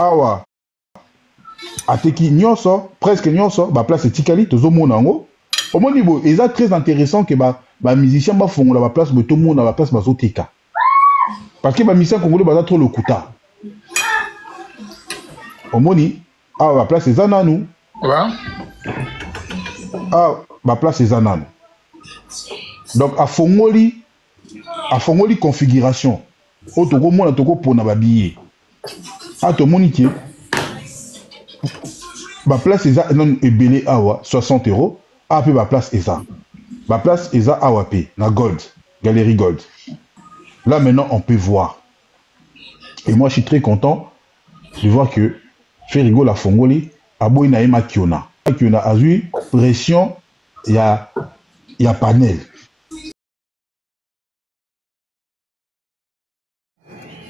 awa ateki nyonso presque nyonso ba place etikali tozomona yango omoni bo eza très intéressant que ba musicien ba fongola ba place bo tomona ba place bazoteka parce que ba musicien congolais baza trop lokuta omoni awa ba place eza nanu ba place eza nanu donc afongoli configuration o tokomona tokopona ba billet tomoni ke ba place eza non ebele awa 60 € pe ba place eza awa pe na Gold Galerie Gold. Là maintenant on peut voir et moi je suis très content de voir que Ferrigo la fongoli aboy na ema kiona azui pression ya panel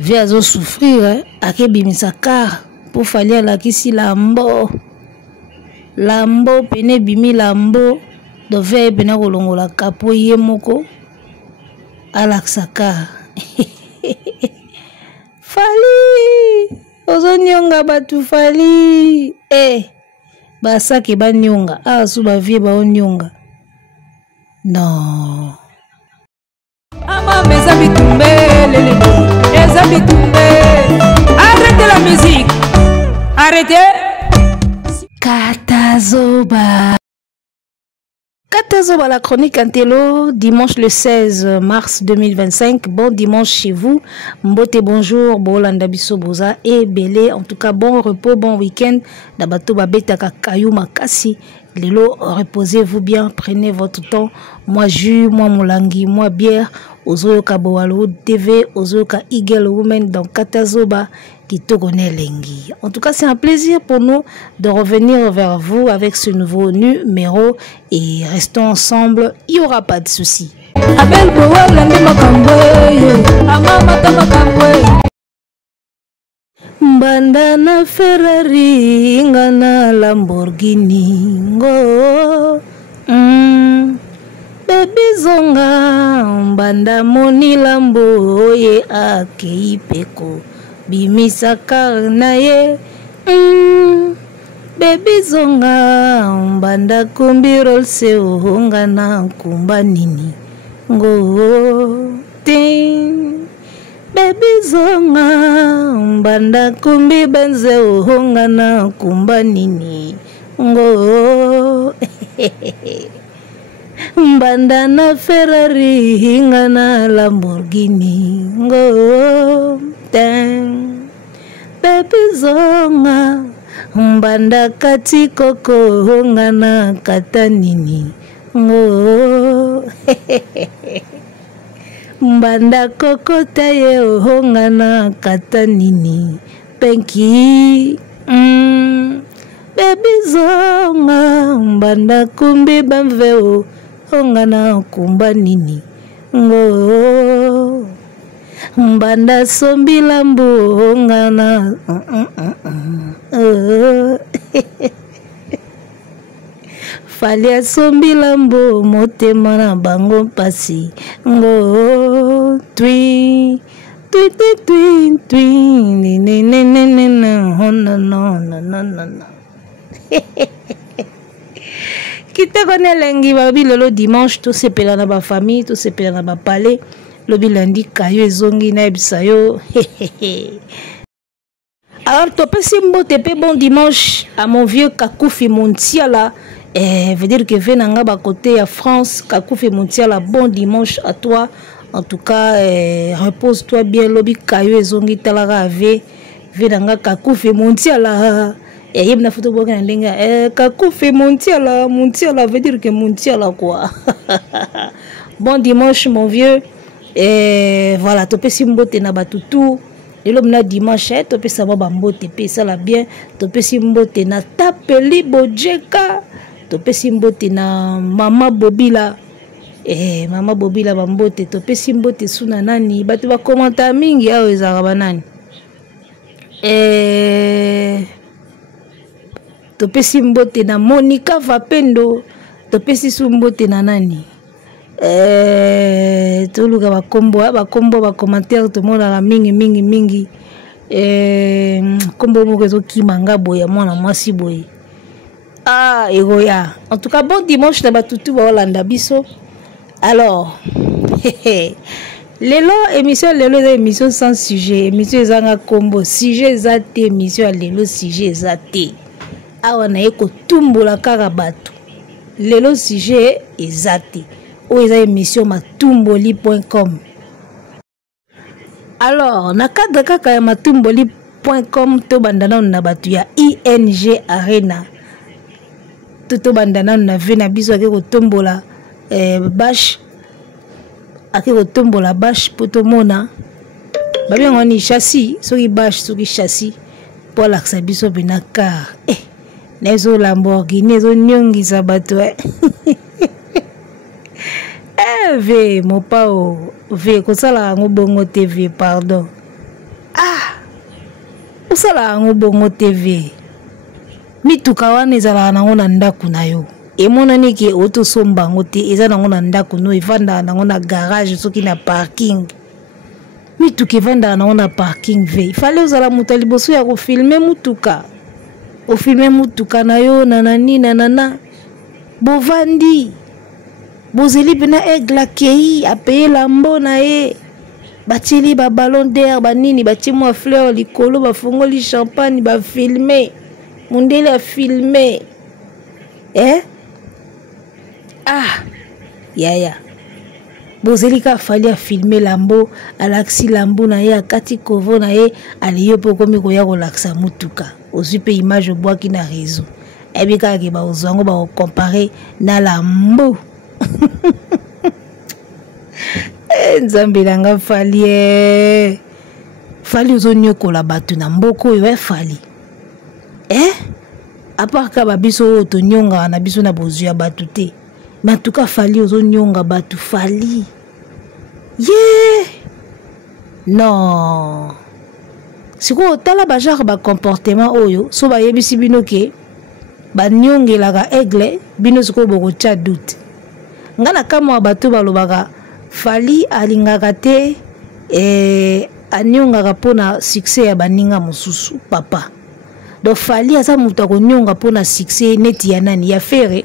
via zo souffrir akebimisa car pour falia la kisi lambo pene bimi lambo do ve pena kolongola kapo ye moko alaksaka fali ozonyonga batu fali basake banyonga asu bavie baonyonga non ama meza bitumbe lele eza bitumbe arrêtez la musique arrêtez Katazoba, la chronique Antelo, dimanche le 16 mars 2025. Bon dimanche chez vous. Mbote bonjour, Bolanda Biso Boza et Belé. En tout cas, bon repos, bon week-end. Dabato Babeta Kakayou Makasi. Lelo, reposez-vous bien, prenez votre temps. Moi jus, moi moulangi, moi bière. Ozoyoka Boalo TV, Ozoyoka Eagle Women dans Katazoba. En tout cas, c'est un plaisir pour nous de revenir vers vous avec ce nouveau numéro et restons ensemble, il n'y aura pas de soucis. Bandana Ferrari, ngana Lamborghini, go. Baby zonga, banda moni lambo ye akeipeko. Bimisaka na ye baby zonga mbanda kumbi rolse ohonga na kumba nini ngo ting baby zonga mbanda kumbi benze ohonga na kumba nini ngo mbanda na Ferrari hinga na Lamborghini ngo ten baby zonga mbanda kati koko honga na kata nini ngo mbanda koko taye honga na kata nini penki baby zonga mbanda kumbi bamveo honga na kumba nini ngo mbanda sombi lambo ngana falia sombi lambo motema na bango pasi ngo twi no kita kone lengi babi lolo dimanche tout se pela na ba famille tout se pela na ba palais lobi lundi kayo ezongi na ebisayo alors topé simbo tepe bon dimanche à mon vieux Kakoufi Montiala veut dire que venanga ba côté à France Kakoufi Montiala bon dimanche à toi en tout cas repose-toi bien lobi kayo ezongi talaka ave venanga Kakoufi Montiala et il y a une photo de linga Kakoufi Montiala veut dire que Montiala quoi bon dimanche mon vieux. Et voilà, topé simbote na batutu. Et l'homme na dimanche, topé sama bambote, pe ça la bien. Topé simbote na tapeli bojeka. Topé simbote na mama bobila. Mama bobila bambote. Topé simbote suna nani. Batu ba komanta mingi awe zara nani. Topé simbote na Monica Vapendo. Topé simbote na nani. Toluka ba commentaire to mona la mingi kombo moko ezokimanga boye mwana mwasi boye. Ah, egoya. En tout cas, bon dimanche na batutu baolanda biso. Alors, lelo émission lelo eza émission sans sujet, émission ezanga kombo, sujet ezate, émission ya lelo sujet ezate. Awa na ye kotumbola kaka bato. Lelo sujet ezate. O eza émission matumboli.com. Alors, na cadre kaka ya matumboli.com to bandana na batu ya ING Arena. To bandana na vena biso ake kotombola bash ake kotombola bash poto mona. Babi ngoni chassis, soki bash soki chassis pour laksa biso bina car. Nezo Lamborghini nezo nyongisa bato. Ve mon pao ve kosala ngo bongo TV pardon. Ah kosala ngo bongo TV mituka wana ezala nango na ndaku na yo emonani ke otosomba ngo te eza nango na ndaku no evanda nango na garage soki na parking mituka evanda nango na parking ve fallait ozala mutu liboso ya kofilme mutuka ofilme mutuka na yo nanani nanana bovandi bozeli pena aigle akei apeye lambo na ye batieli ba ballon d'air banini batie mwa fleur likolo bafongoli champagne bafilme mundele afilme yaya bozeli ka fali afilme lambo alaksi lambo na ye akati kovo na ye aliyo mpo komi koya kolakisa mutuka ozwi mpe image obwaki na réseau ebi kaka ke baozwa yango bakocompare na lambo. Nzambe nanga fali fali ozonyokola bato na mboko oyo fali apart ka biso tonyonga na biso na bozu ya bato te matuka fali ozonyonga bato fali non siko tala ba genre ba comportement oyo so ba yebisi bino ke banyongelaka aigle bino siko bokotia doute ngana kama bato balobaka fali alingaka te anyongaka pona succès ya baninga mosusu papa donc fali aza mutu akonyonga pona succès neti ya nani ya fere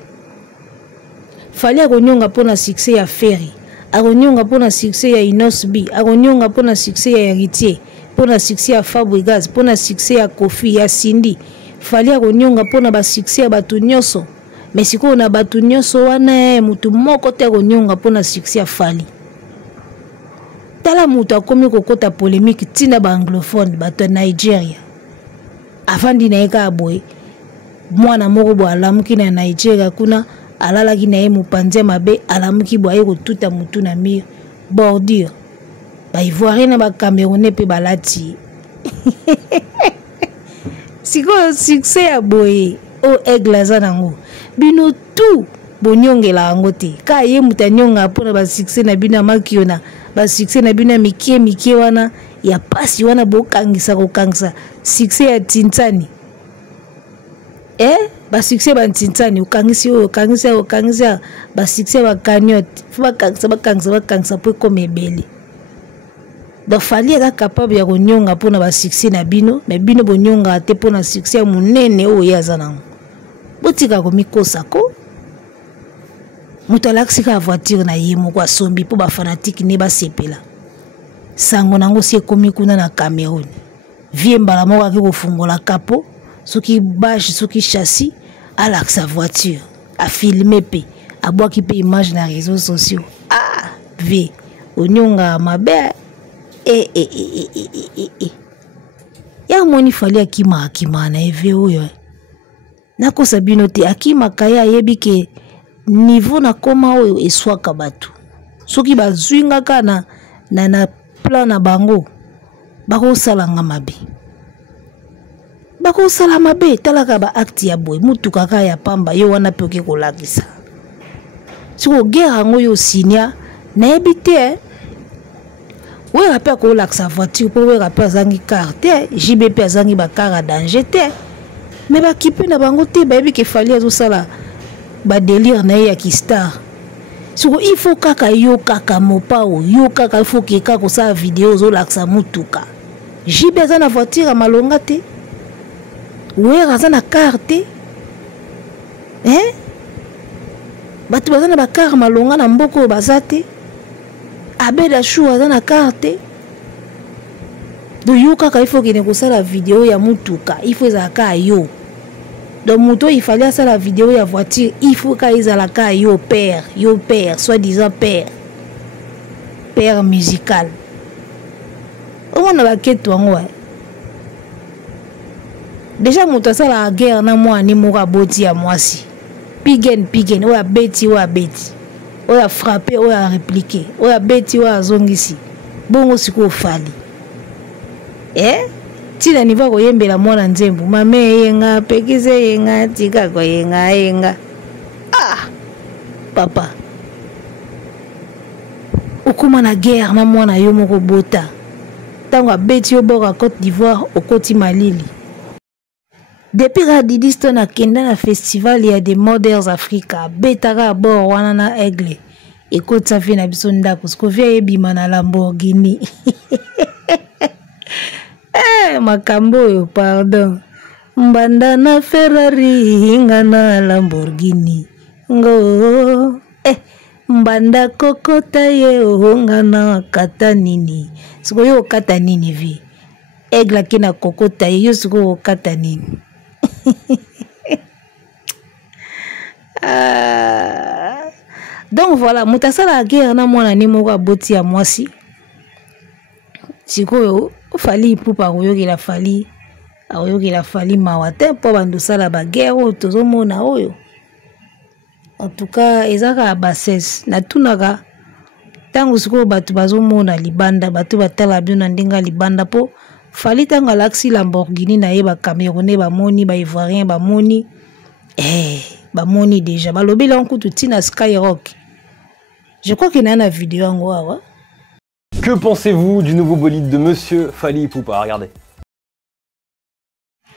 fali akonyonga pona succès ya fere akonyonga pona succès ya Inosbi akonyonga pona succès ya Héritier pona succès ya Fabregas pona succès ya Kofi ya Cindy fali akonyonga pona ba succès ya bato nyonso mais siko na bato nyonso wana mutu moko te akonyonga pona succès ya fali. Tala mutu akomi kokota polémique tina ba anglophone bato Nigeria afandi na eka boy mwana moko bo alamuki na Nigeria kuna alalaki na ye mupanze mabe alamuki bo aye kotuta mutu na mire bordure ba ivoirien na ba camerounais pe balati siko succès ya boy o aigle za nango bino tout bonyongela yango te ka ye mutanyonga pona ba succès na bino makiona ba succès na bino mikie wana ya pasi wana bokangisa kokangisa succès ya Tintani ba succès ba Tintani ukangisi okangisa ba succès ba cagnotte fo bakangisa po komebele donc fali eka capable ya konyonga pona ba succès na bino mais bino bonyonga te pona succès ya munene oyo yaza nango botika komikosa ko mutu alaksika voiture na ye moko asombi po ba fanatique ne basepela sango nango si ekomi kuna na Cameroun vie mbala moko ake kofungola kapo soki bâche soki chassis alaksa voiture a filmer pe abwaki pe image na réseaux sociaux vie onyonga mabe ya moni fali akima na eve oyo nakosa bino te akima kaya yebi ke niveau na koma oyo eswaka bato soki bazwingaka na plan na bango bakosalanga mabe talaka ba acte ya boy mutu kaka ya pamba yo wana pe oke kolakisa siko guerre ngo yo sinya na ebite we rappel ko laksa voiture po we rappel zangi carte JBP azangi ba car danger te mais ba kipe na bango te ba ebi ke fali azo sala ba délire na ya ki star siko il faut kaka yo kaka mopao yo kaka il faut ke kaka sa vidéo zo laksa mutuka JB aza na voiture à malonga te. Wer aza na carte. Hein? Batu baza na bakar malonga na mboko bazate. Abeda Chou aza na carte. Donc yo kaka il faut que ne la vidéo ya mutuka, il faut ezalaka yo. Donc moto il fallait ça la vidéo ya voiture, il faut ka ezalaka yo père, soi-disant père. Père musical. On a la quête wango. Déjà moto ça la guerre na moi ni mora boti ya mwasi. Pigen, oya beti. Oya frapper, oya répliquer. Oya beti, oya zongisi. Bongo siko fali. Tina niva koyembela mwana nzembo mame yenga pekize yenga tika ko yenga papa okuma na guerre na mwana yo moko bota tango abeti yo boka Côte d'Ivoire okoti malili depuis Didi Stone akenda na festival ya des Models Africa betaka bord wana na Aigle ekota fi na biso ndako sko via ebima na Lamborghini. Makambo pardon mbanda na Ferrari inga na Lamborghini ngo mbanda kokota ye onga na kata nini siko yo kata nini vi Aigle kina kokota ye yo siko kata nini. Donc voilà mutasala la guerre na mwana ni moko aboti ya mwasi siko fali pupa oyoki la fali mawate po bando sala ba guerre tozomona oyo. En tout cas ezaka bassesse na tunaka tango siko batu bazomona libanda batu batala bien na ndenga libanda po fali tango alaxi Lamborghini na ye ba Camerounais ba moni ba Ivoirien ba moni ba moni déjà balobi la nkutu tina Skyrock. Je crois qu'il y a une vidéo en gros. Que pensez-vous du nouveau bolide de Monsieur Fally Ipupa? Regardez.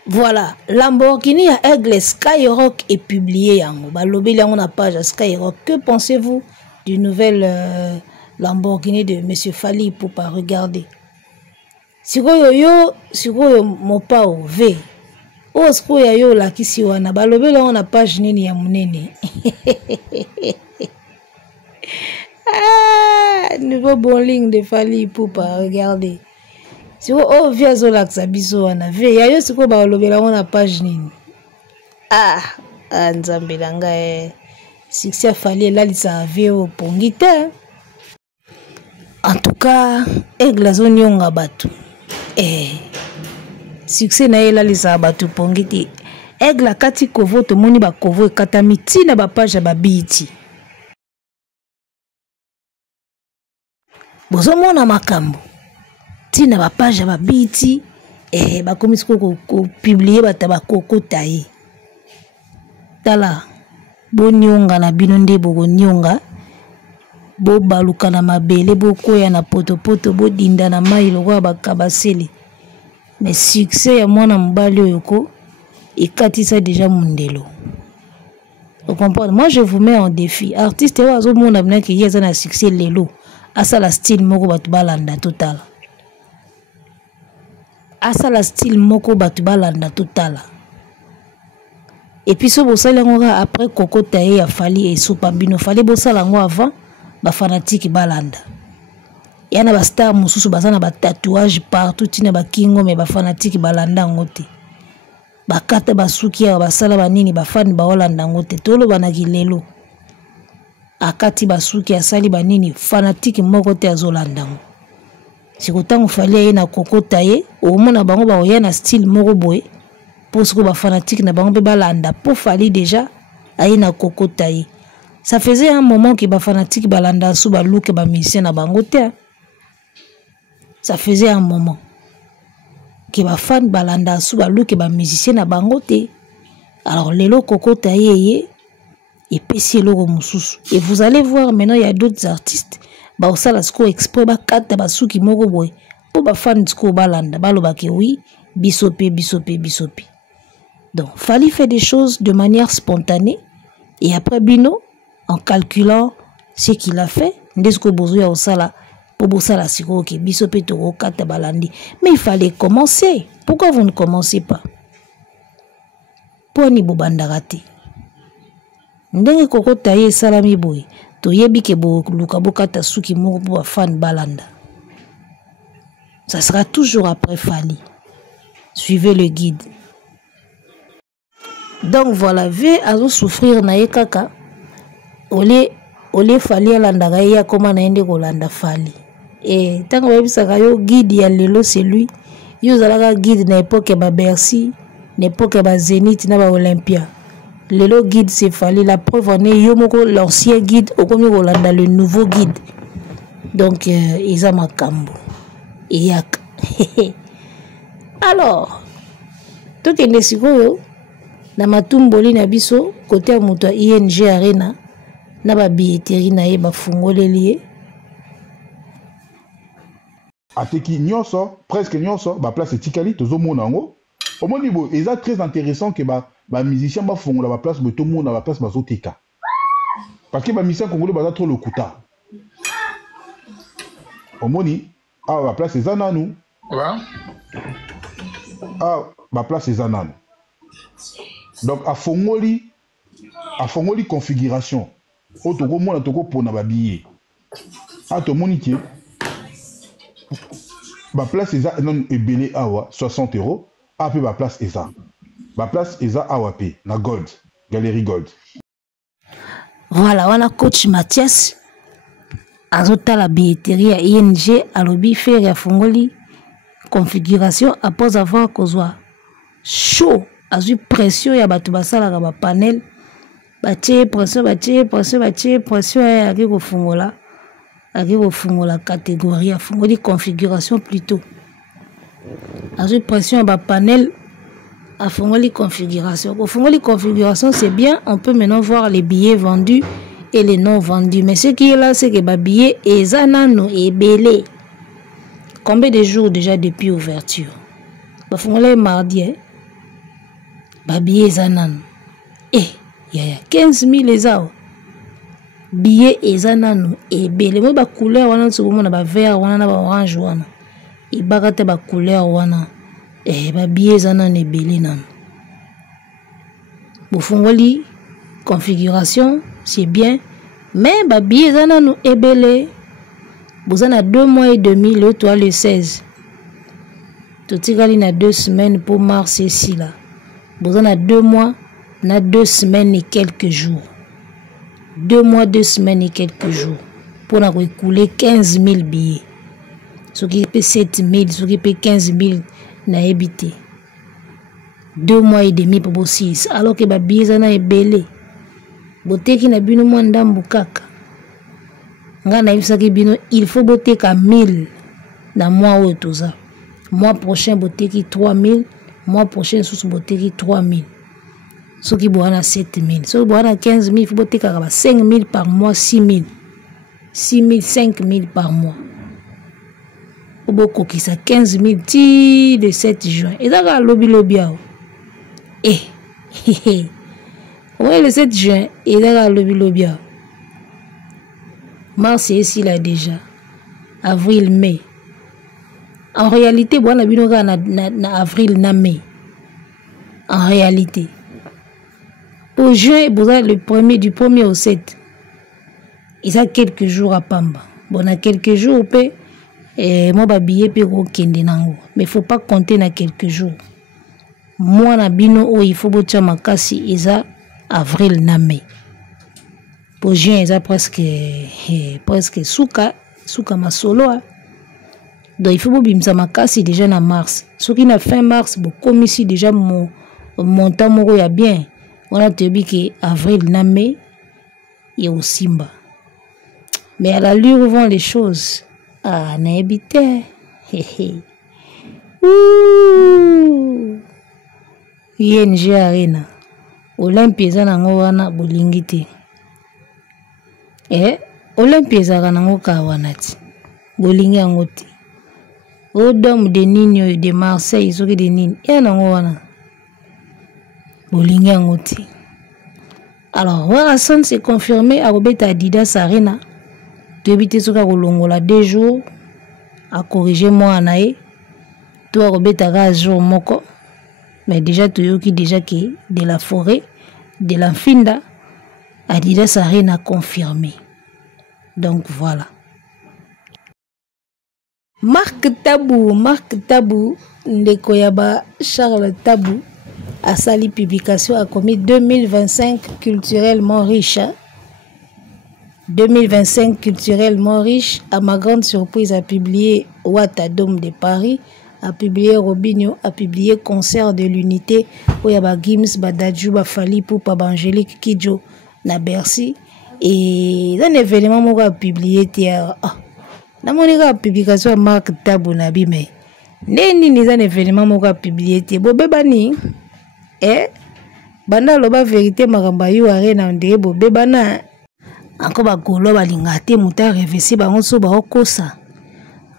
Voilà, Lamborghini à Aigle Skyrock est publié en haut. Lobby là on a page Skyrock. Que pensez-vous du nouvel Lamborghini de Monsieur Fally Ipupa? Regardez. Sikoyo mopao V. O sikoyo yo la kisi wana. Lobby là on a page nini ya munene. Nouveau bon ligne de Fally Ipupa, regardez. Si vous avez vu Zolax Abiso, on a vu. Il y a eu ce qu'on a lobé là, on a page nini. Nzambelanga, succès Fally là, il s'est vu au Pongite. En tout cas, Aigle zone yonga batu. Succès na là, il s'est batu Pongite. Aigle kati kovo, to moni ba kovo, katamiti na ba page ba biti. Bozo mona makambo tina ba page ba biti ba komisi ko publier bataba kokota ye tala bonyonga na bino nde bo nyonga bo baluka na mabele bo koya na potopoto bo dinda na mai lokwa bakabasele mais succès ya mwana mbali oyoko ekatisa déjà mundelo. Vous comprenez? Moi je vous mets en défi artiste wa zo mona bina ki yeza na succès lelo asala style moko batu balanda total. Asala style moko batu balanda total. Et puis so bosala ngo après kokota ye ya Fally et Soupa bino Fally bosala ngo avant ba fanatique balanda. Yana ba star mususu bazana ba tatouage partout tina ba kingo mais ba fanatique balanda ngote. Ba kata basuki ya basala banini ba fan ba Holanda ngote tolo banaki lelo. Akati basuki asali banini fanatique moko te azolandango. Sikotango Fally ye na kokota ye omona bango ba oya na style moko boye pour que ba fanatique na bango be balanda pour Fally déjà aye na kokota ye. Ça faisait un moment que ba fanatique balanda sous ba look ba musicien na bango te. Ça faisait un moment que ba fan balanda sous ba look ba musicien na bango te. Alors lelo kokota ye et puis et vous allez voir maintenant il y a d'autres artistes ba osala sko exprès ba kata ba suki moko boy pour ba fan sko balanda baloba ke oui bisope. Donc Fally fait des choses de manière spontanée et après bino en calculant ce qu'il a fait ndesko bozo ya osala Pour bosser la siko qui biso pe toko kata balandi. Mais il fallait commencer. Pourquoi vous ne commencez pas? Pour ni bobandarati. Ndenge koko taye salami boy. To yebi ke bo luka bokata suki moko pour fan balanda. Ça sera toujours après Fali. Suivez le guide. Donc voilà, ve azo souffrir na kaka. Ole Fali alandaka ya koma naende kolanda Fali. Et tant que vous yo guide ya lelo c'est lui. Yo zalaka guide na époque ba Bercy, na époque ba Zénith na ba Olympia. Lelo guide c'est Fali, la preuve en est yo moko l'ancien guide au comme kolanda le nouveau guide. Donc isa makambo. Yak. Alors, tout est nécessaire. Na matumboli na biso côté ya moto ING Arena na ba billetterie na ye ba fungoleli ateki nyonso presque nyonso ba place etikali tozomona ngo omoni bo eza très intéressant que ba musicien ba fungola ba place boto mona ba place bazoteka parce que ba musicien congolais baza trop lokuta omoni ba place eza nanu ba place eza nanu. Donc à fongoli configuration otoko mona toko pona ba billet ato monique ba place eza non ebele awa 60 € après ba place eza awa pe na Gold Galerie Gold. Voilà, on a coach Mathias azota la billetterie à ING alobi faire ya fongoli configuration après avoir kozwa chaud. Azu pression ya batu basala ka ba panel batie pression ya ko fungola catégorie ya fungoli configuration plutôt azu pression ya ba panel a fungoli configuration c'est bien. On peut maintenant voir les billets vendus et les non vendus, mais ce qui est là c'est que ba billets ezanano ebele. Combien de jours déjà depuis ouverture ba fungola mardi ba billet zanan yaya 15 000 ezao billet ezananu ebele mo ba couleur wana tsobomona ba vert wana na ba orange wana ibakate ba couleur wana ba billet zanan ebele nan bofungoli configuration c'est bien, mais ba billet zananu ebele bozana 2 mois et demi le toi le 16 totikali na 2 semaines pour mars ici là. Vous en avez 2 mois, on a 2 semaines et quelques jours. 2 mois, 2 semaines et quelques jours. Pour nous écouler 15 000 billets. Ce qui paie 7 000, ce qui paie 15 000, n'a habité. 2 mois et demi pour 6. Alors que les billets sont belé. Boté qui n'a pas moins d'ambukaka. Il faut boté qu'à 1000 dans mois ou tout ça. Mois prochain, boté qui 3000. Mois prochain, sous boteki 3 000. Ceux qui boivent 7 000. Ceux qui boivent 15 000, il faut botter 5 000 par mois, 6 000. 6 000, 5 000 par mois. Au boko qui ça 15 000 ti le 7 juin. Et là, lobby. Ouais, le 7 juin, et là, lobby. Mars, c'est ici là déjà. Avril, mai. En réalité, bon, na avril, na mai. En réalité. Pour juin, le 1er, du 1er au 7. Il y a quelques jours à Pamba. Bon, on a quelques jours, moi, je billet pour kende nango. Mais il ne faut pas compter dans quelques jours. Moi, na bino, il faut que makasi, il y a avril, na mai. Pour juin, il y a presque souka ma solo. Donc il faut que bimsa makasi déjà en mars. Ce qui n'a fin mars, comme ici déjà mon montant moro ya bien. On a dit que avril na mai il y a aussi bas. Mais à l'allure où vont les choses, na habité. ING Arena. Olympia za nango wana bolingiti. Olympia za nango ka wanati. Bolingi ngoti. Au Dôme de Nîmes de Marseille, ils ont des Nîmes. Et non, alors, Warason s'est confirmé à Robert Adidas Arena. Toyebite soka kolongola 2 jours à corriger moi nae. Toi robetaka jour moko. Mais déjà toyoki déjà que de la forêt de l'Infinda Adidas a rien à confirmer. Donc voilà. Marc Tabou, ndeko yaba Charles Tabou a sali publication a commis 2025 culturellement riche. 2025 culturellement riche, à ma grande surprise, a publié Ouattadom de Paris, a publié Robinho, a publié Concert de l'Unité, où yaba Gims, Badadjou, Bafali, Poupa, Angélique, Kidjo, na Bercy. Et un événement moi a publié hier. Na monika publication Marc Tabou na bi mais neni ni un événement moi a publié hier. Bobebani banda loba vérité makamba yo arena ndé bobebana encore bagolo balinga te muta revesi bango so ba okosa.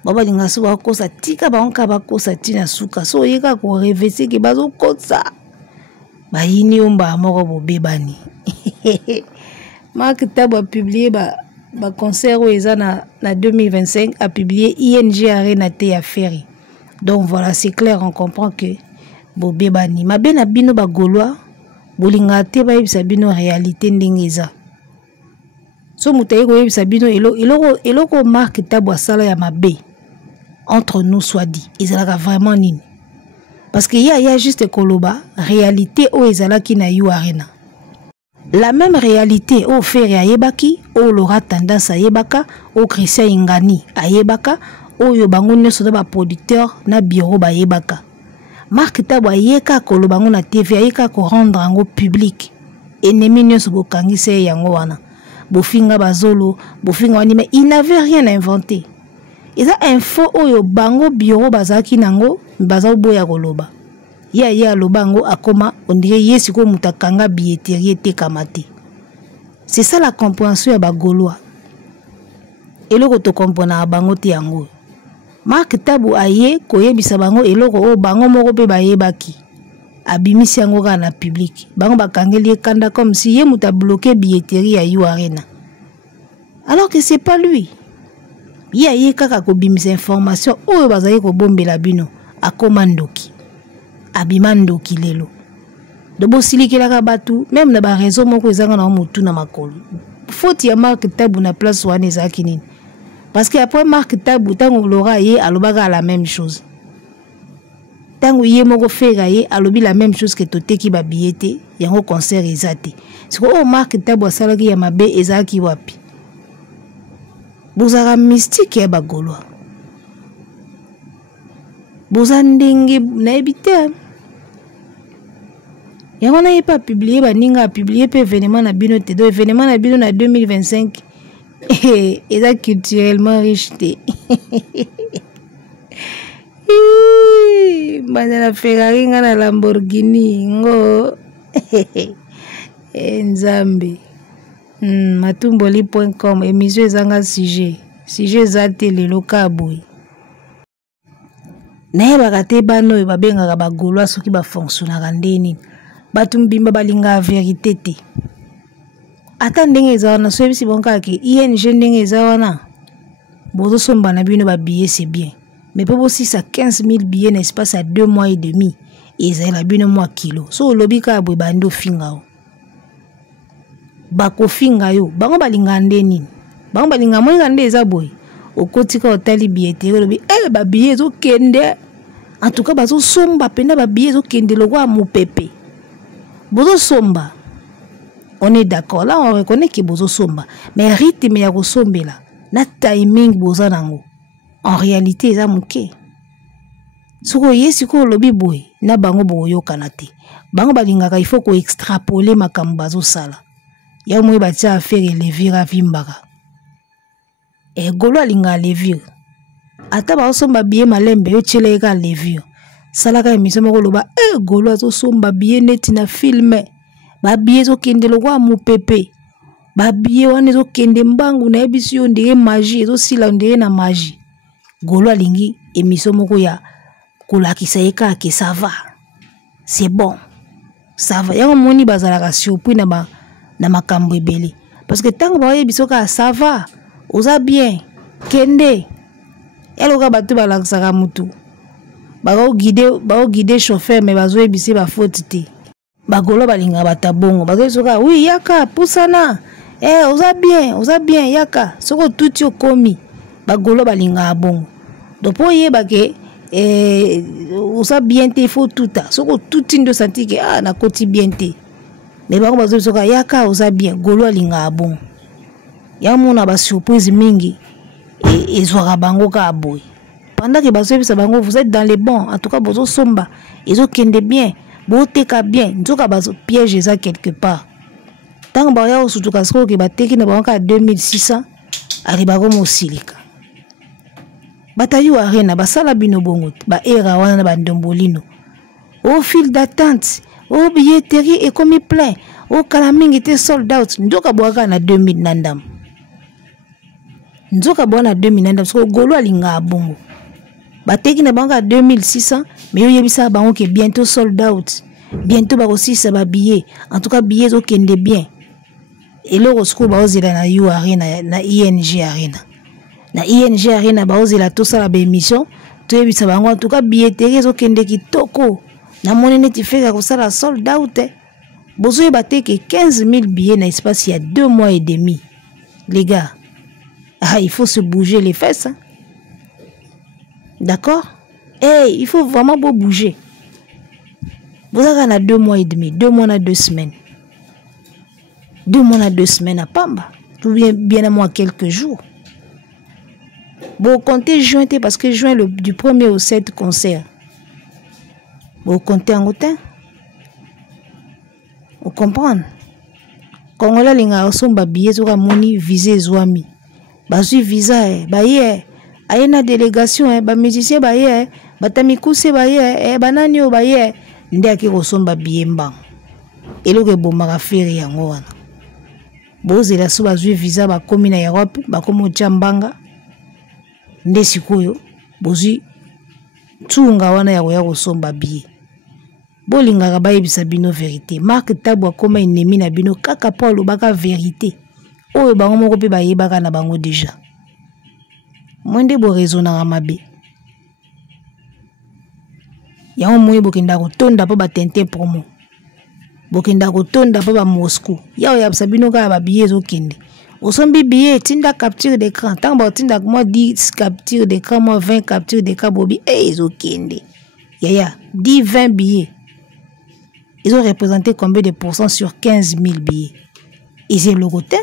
Baba linga so ba okosa tika ba onka ba kosa tina suka so yeka ko revesi ke bazo kosa. Ba yini omba moko bobebani. Marc Tabou a publié ba concert où na 2025 a publié ING Arena te à Ferry. Donc voilà, c'est clair, on comprend que bobebani ma bena bino ba goloa bolinga te ba yebisa bino réalité ndengeza. So mutayi ko yebisa bino eloko Marc Tabou asala ya mabe entre nous soit dit. Ezalaka vraiment nini? Parce qu'il y a juste koloba réalité o ezala ki na yu arena. La même réalité au Ferry ayebaki, au Laura tendance ayebaka, au Christian Ingani ayebaka, au yobango nyoso ba producteur na bureau ba ayebaka. Marc Tabou ayeka kolobango na TV ayeka ko rendre ango public. Ennemi nyoso bokangise yango wana. Bofinga bazolo, bofinga wani, mais il n'avait rien inventé. Eza info oyo bango bureau bazaki nango, bazao boya koloba. Ya lobango akoma on dirait yesiko mutakanga billetterie te kamate. C'est ça la compréhension ya bagoloa. Eloko to comprendre bango te yango. Marc Tabou aye koyebisa bango eloko o bango moko pe bayebaki. Abimisi yango na public. Bango bakangeli kanda comme si ye muta bloqué billetterie ya yu arena. Alors que c'est pas lui. Ye kaka ko bimisa information oyo bazali ko bombela bino akomandoki. Abimando kilelo. De bosilikela batu même na ba réseau moko ezanga na mutu na makolo. Faute ya Marc Tabou na place wana ezaki nini? Parce que après Marc Tabou tango Laura ye alobaka la même chose. Tango ye moko fera ye alobi la même chose que toteki ba billet yango concert ezate. C'est ko Marc Tabou asalaki ya mabe ezaki wapi? Bozara mystique ya bagoloa. Bozandenge na ebite. Yango na pas publié ba ninga publié pe événement na bino te do événement na bino na 2025 et ça culturellement riche te. Bana Ferrari na Lamborghini ngo Nzambe. Matumboli.com émission ezanga sujet zate lelo kaboy. Na ba te bano ba benga ba goloa soki ba fonctionnera ndeni. Batumbimba balinga vérité te. Ata ndenge ezawana so ebisi bonka ki ING ndenge ezawana. Bozo somba na bino ba billets c'est bien. Mais pour aussi ça 15 000 billets n'espace à 2 mois et demi. Et ça la bino mois kilo. So lobika abwe bando finga o. Bako finga yo. Bango balinga ndeni. Bango balinga mwenga nde eza boy. Okotika otali billetterie lobi ba billets zo kende. En tout cas bazo somba penda ba billets zo kende lokwa mupepe. Bozo somba. On est d'accord. Là, on reconnaît que bozo somba. Mais rythme ya ko sombela. Na timing boza nango. En réalité, ça mouké. Soko yesiko lobi boy. Na bango boyo kanate. Bango balingaka il faut ko extrapoler makambo bazo sala. Ya mwe batia affaire levira vimbaka. E golo alinga levir. Ata ba somba biye malembe yo chele ka levir. Salaka émission moko loba golo azo somba biye neti na filme. Ba biye zo kende lokwa mupepe. Ba biye wane zo kende mbangu na ebisi yo ndire magie zo sila ndire na magie. Golo alingi émission moko ya kolakisa eka ke ça va. C'est bon. Ça va. Ya moni bazalaka surpris na makambo ebele. Parce que tango ba yebiso ka ça va. oza bien kende eloka bato balakisaka mutu guider chauffeur mais bazoyebisa bafoti te bagolo balinga batabongo bazoyoka oui yaka pusana oza bien yaka soko tuti okomi bagolo balinga bongo dopo oyebake oza bien te il faut tuta soko tuti ndo santi ke na koti bien te mais bango bazoyoka yaka oza bien golo alinga bongo ya mona ba surprise mingi ezwaka bango ka boy pendant que bazoyebisa bango vous êtes dans les bons en tout cas bozo somba ezokende bien boteka bien nzoka bazo piège eza quelque part tant baya osutuka soko ke bateki na bango ka 2600 ali bako mosilika batayu arena basala bino bongo ba era wana na bandombolino au fil d'attente au billetterie est comme plein au kalamingi était sold out nzoka boaka na 2000 nandam nzoka bwana 2000 nandam soko golo alinga bongo bateki na bango à 2600 mais yo yebisa bango que bientôt sold out bientôt ba aussi ça ba billet en tout cas billet zo kende bien et le rosco ba ozela na you arena na ING arena na ING arena ba ozela to sala ba émission to yebisa bango en tout cas billetterie zo kende kitoko na monene ti fait ko sala sold out bozo yebate que 15 000 billets na espace il y a 2 mois et demi les gars il faut se bouger les fesses hein? D'accord? Il faut vraiment beau bouger. Vous avez 2 mois et demi, 2 mois à 2 semaines. 2 mois à 2 semaines à Pamba. Ou bien à moi quelques jours. Vous comptez juin, parce que juin, du 1er au 7 concert. Vous comptez en autant. Vous comprenez? Quand on a les billets, on a moni visé Zouami. Basu visa, ayena délégation ba musicien ba batamikuse ba banani o ba nde akikosomba biemba eloke bomaka feri yango wana bozela so bazwi visa bakomi na Europe bakomo chambanga nde sikoyo bozwi tunga wana ya kosomba bie bolingaka bayebisa bino vérité Mark Tabu akoma ennemi na bino kaka po alobaka vérité oyo bango moko mpe bayebaka na bango déjà mwende bo raisonnera mabe ya moye bokenda kotonda po batente promo bokenda kotonda po ba Moscou ya oya sabino ka ba billet zokende osombi billet tinda capture d'écran tant ba tinda moi 10 capture d'écran moi 20 capture d'écran bobi zokende ya 10 20 billets ils ont représenté combien de pourcents sur 15 000 billets et c'est le côté.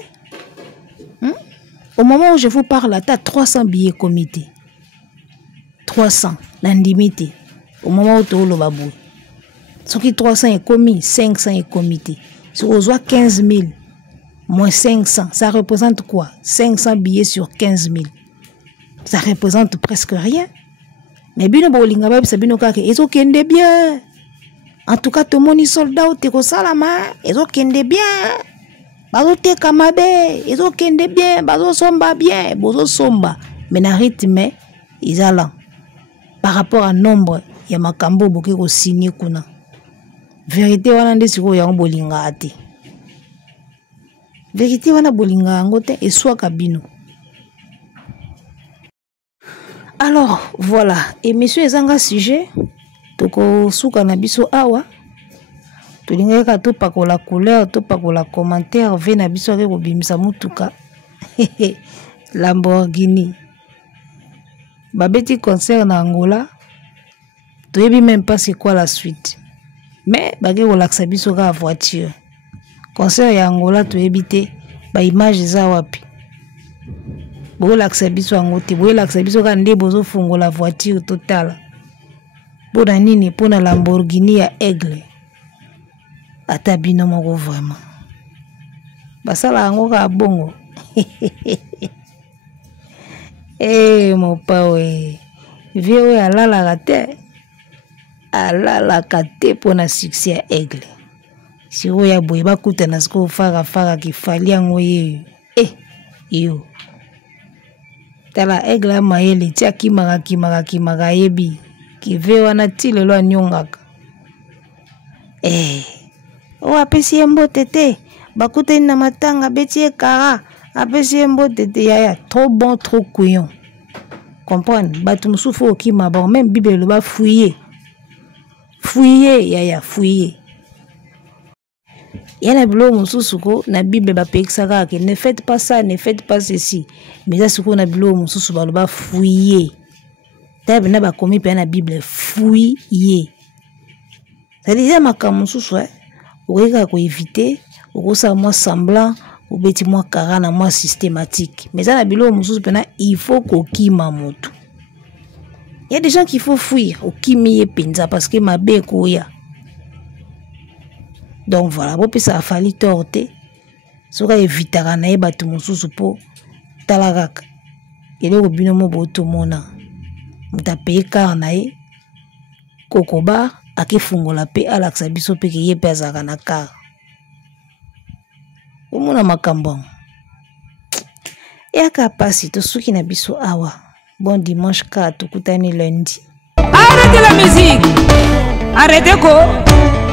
Au moment où je vous parle, tu as 300 billets comité. 300, l'indimité. Au moment où tu as le babou. Ce qui 300 est commis, 500 est comité. Si on voit 15 000, moins 500, ça représente quoi? 500 billets sur 15 000. Ça représente presque rien. Mais bien, ils ont kende bien. En tout cas, tout le monde est soldat, tu es salama, ils ont kende bien. Bazo te kamabe, ils ont kende bien, bazo somba bien, bozo somba. Mais na rythme, ils allant. Par rapport à nombre, il y a makambo boke ko signé kuna. Vérité wana nde siko ya bolinga ate. Vérité wana bolinga ngote et soit kabino. Alors, voilà. Et monsieur ezanga sujet, toko suka na biso awa. Tulingaka to pakola couleur to pakola commentaire ve na biso ke kobimisa mutuka Lamborghini babeti concert na Angola toyebi même pas c'est quoi la suite mais bage kolakisa biso ka voiture concert ya Angola toyebi te ba image za wapi bolakisa biso yango te bolakisa biso ka nde bozo fungola voiture totale pona nini pona Lamborghini ya Aigle ata bino moko vraiment basala yango ka bongo mon pawe vieux alalaka te pona succès ya Aigle siko ya boye bakutana siko fara kifali yango yeyo yo tala Aigle mayele tia kimaka yebi kive wana ti lelo anyongaka o apesi mbote te bakutani na matanga beti ekara Après, c'est un beau détail, trop bon, trop couillon. Comprendre? Batum souffle qui m'a bon, même Bible le va fouiller. Fouiller, yaya, fouiller. Il y a un billet moussouko, na Bible va payer ça, ne faites pas ça, ne faites pas ceci. Mais là, ce qu'on a billet moussouko, va fouiller. T'as bien ba commis pe na Bible fouiller. C'est-à-dire ma kamususu oka ko éviter okosa moi semblant ou beti moi karana moi systématique. Mais ça na bilo mususu pena il faut ko kima moto. Il y a des gens qu'il faut fuir au kimi penza parce que ma be ko ya. Donc voilà, bo pesa fali torte. Soka évitera na eba tu mususu po talagaka. Ele ko bino mo boto mona. Muta paye karnae kokoba akifungola pe alaksa biso pe ke ye pezaka na kar omona makambo yaka pasi to suki na biso awa. Bon dimanche ka tukutani lundi. Arrêtez la musique, arrêtez quoi.